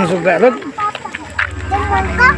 Ang sugarot. Naman ako.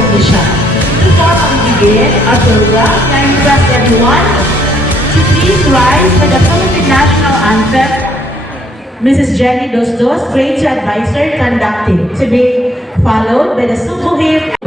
Before we begin our program, I request everyone to please rise for the Philippine National Anthem. Mrs. Jenny Dos Dos, Grade 2 Advisor, conducting, to be followed by the Subu Hymn.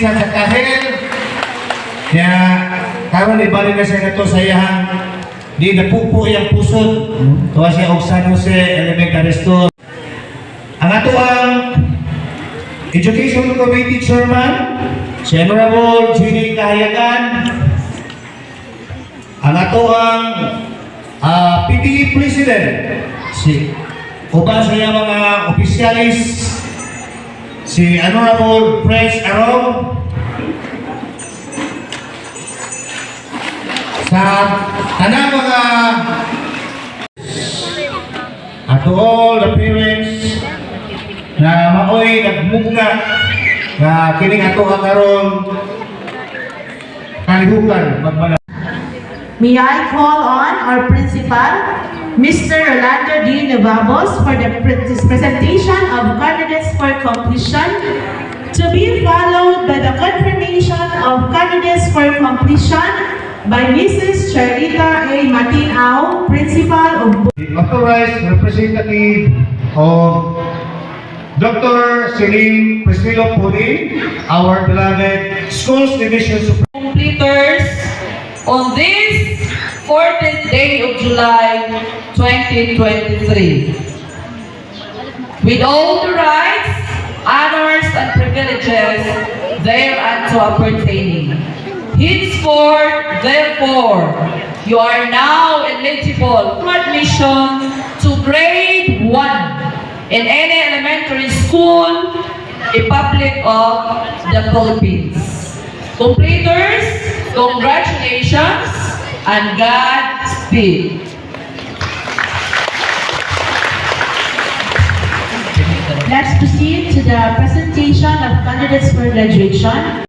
pinsan sa kahel. Kaya karon ibalik na siya nato sa iyang di napupo iyang pusod. Tuwa siya og San Jose Elementary School. Ang ato ang Education Committee Chairman, si Honorable JB Kahayagan. Ang ato ang PTA President, si uban sa iyang mga opisyalis, si Honorable Prince Arong. Sa tanang mga to all the parents na maoy nagmugna na kining ato ang karon kalihukan magmana. May I call on our principal, Mr. Rolando D. Nevabos, for the presentation of candidates for completion, to be followed by the confirmation of candidates for completion by Mrs. Charlita A. Matinao, Principal of The authorized representative of Dr. Celine Priscilo Pudi, our beloved Schools Division Superintendent. Completers on this 14th day of July 2023. With all the rights, honors, and privileges thereunto appertaining. Henceforth, therefore, you are now eligible for admission to grade 1 in any elementary school, Republic of the Philippines. Completers, congratulations and Godspeed. Let's proceed to the presentation of candidates for graduation.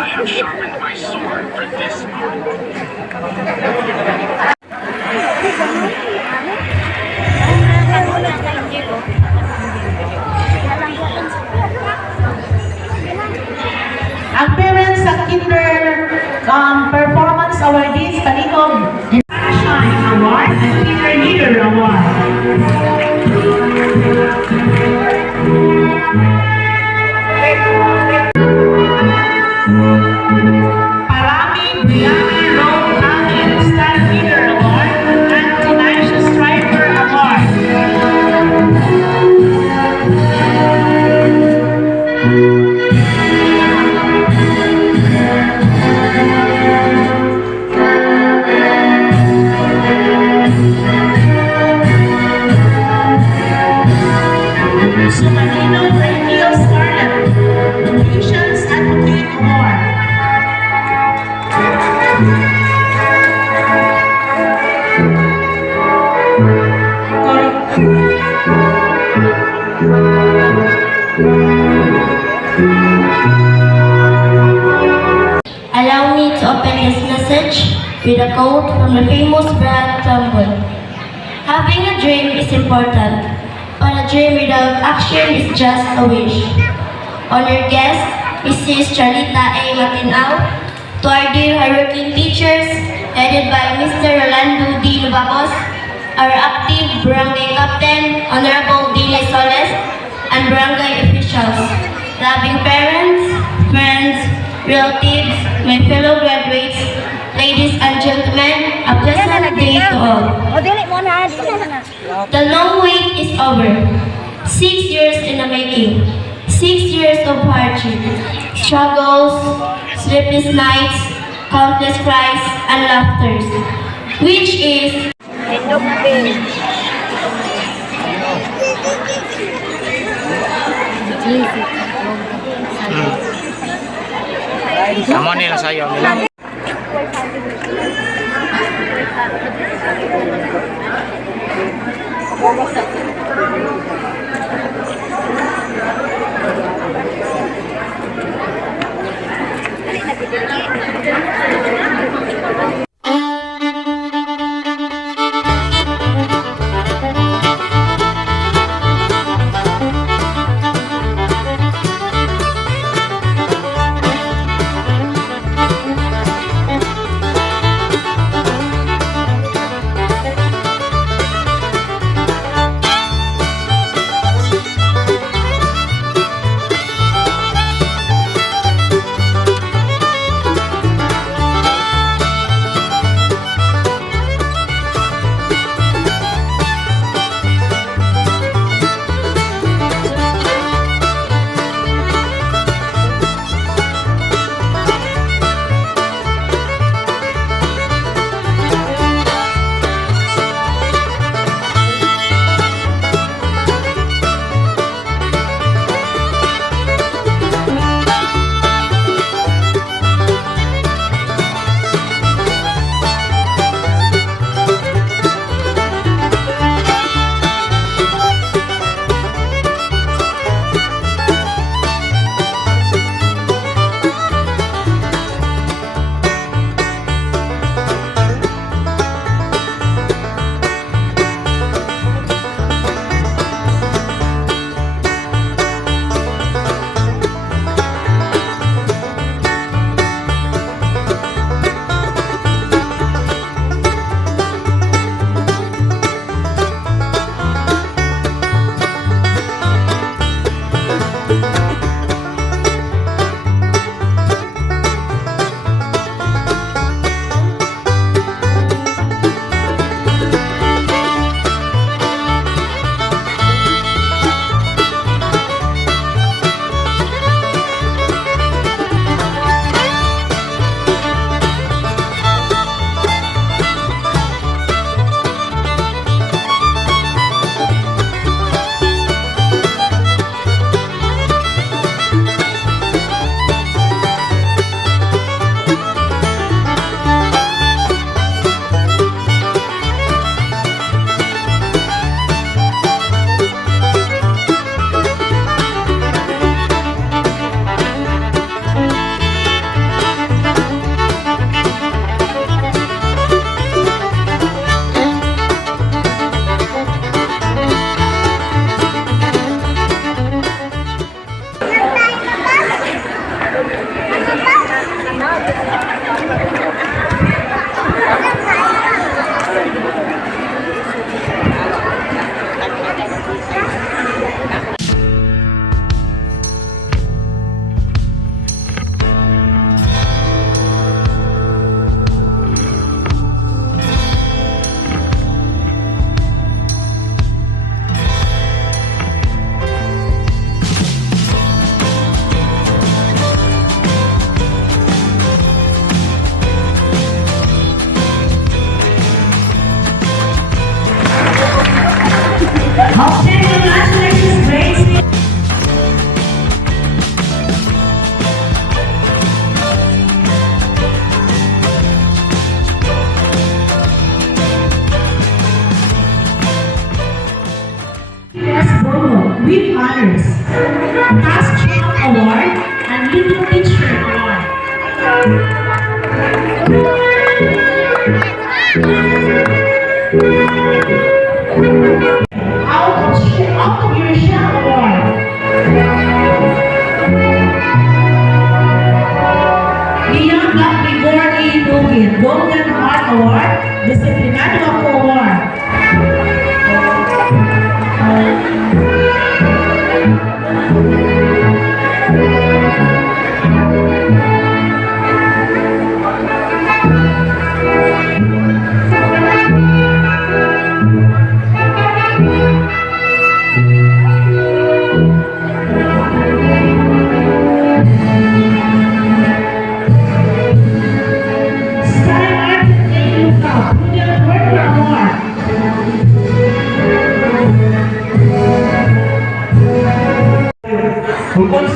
I have sharpened my sword for this moment. with a quote from the famous brand Trumbull. Having a dream is important, but a dream without action is just a wish. Honored guest, Mrs. Charlita A. Matinao, to our dear hardworking teachers, headed by Mr. Rolando D. Nubacos, our active barangay captain, Honorable Dina Soles, and barangay officials, loving parents, friends, relatives, my fellow graduates, ladies and gentlemen, a pleasant day to all. The long wait is over. 6 years in the making. 6 years of hardship, struggles, sleepless nights, countless cries and laughters, which is Kamu nih lah saya bilang.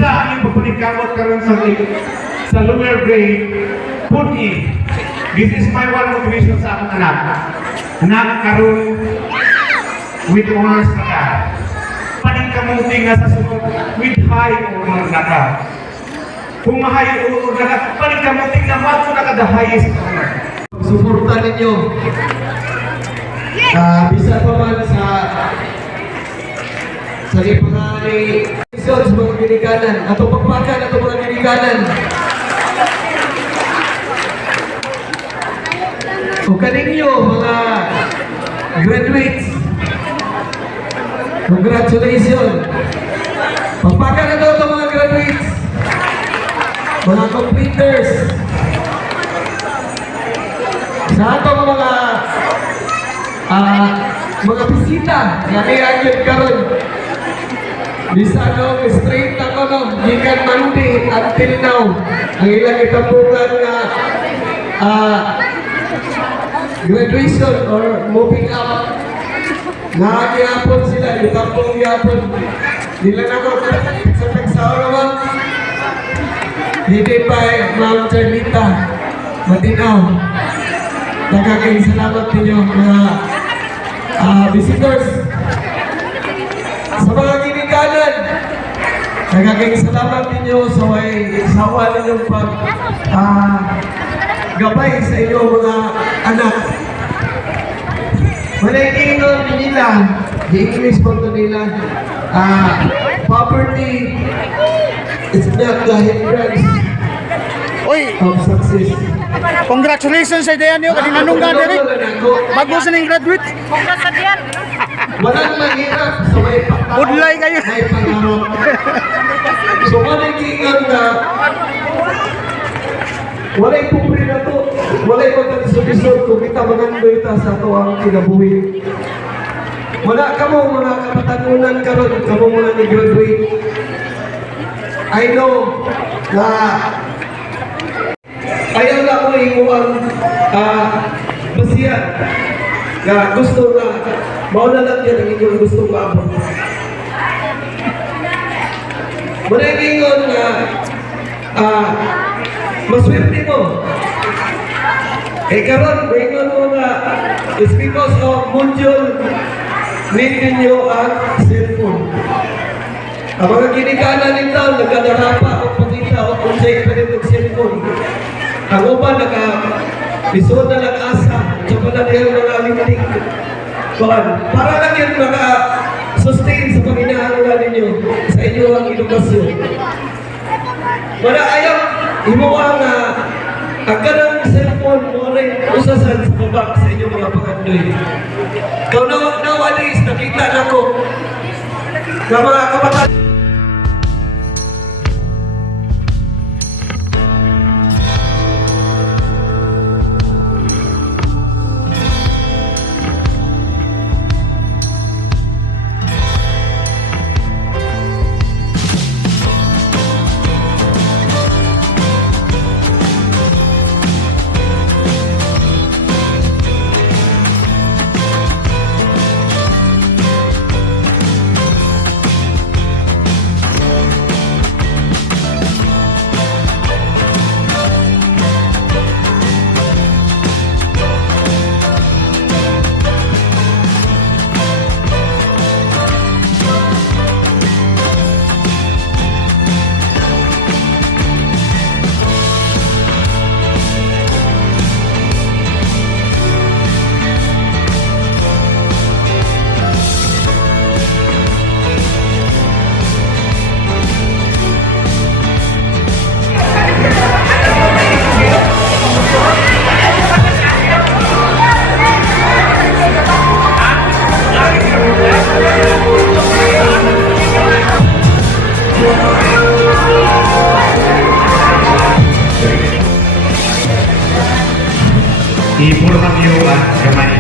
sa aming pagpanikawat karon sa lower grade, put in. This is my one motivation sa akong anak. Anak karon with honors na ka. Paningkamuti nga sa sunod with high honor na ka. Kung ma-high honor na ka, paningkamuti na mato na ka the highest honor. Suporta ninyo. Bisa pa man sa ipangani sa mga ginikanan atau pagpakan atau mga ginikanan. O kaninyo mga graduates, congratulations. Pagpakan na ito mga graduates, mga completers. Sa atong mga bisita nga niagyon karon bisano straight ako no gikan Monday until now ang ilang itapungan nga graduation or moving up nga gyapon sila itapong gyapon nila nako sa tagsaurawan hindi pa Ma'am Charlita matinaw. Nagkakaing salamat ninyo mga visitors sa mga ginikanan. Nagkakaing salamat ninyo sa way sawa ninyong gabay sa inyong mga anak. Manaiingon nila, the English po nila, poverty is not the hindrance of success. Congratulations sa ideya niyo kanina nung diri. Bago sa ning graduate. Walang mahirap sa may pagtao. Budlay kayo. May pangarap. So, manikingan na walay pupri na to. Walay pagkalisod-isod kung kita magandoy ta sa ito ang kinabuhi. Wala ka mo mga kapatanunan karon, kamo mo na ni-graduate. I know na ayaw na ko imuang basiyan na gusto na mauna lang yan ang inyong gustong maabot. Managingon na maswerte mo. Karon, maingon mo na it's because of module need ninyo ang cellphone. Ang mga ginikanan nito, nagkadarapa o pagkita o kung sa'yo pa rin cellphone. Ang upan naka-lisod na nag-asa, sa panadero mga limiting. Para lang yan maka-sustain sa pag-inaarulan ninyo sa inyo ang edukasyon. Wala ayaw, imuha nga ang kanang cellphone mo rin usasan sa babak sa inyong mga pangandoy. Kung nowadays, nakita na ko na mga kabataan. Ipurang niyo ang kamay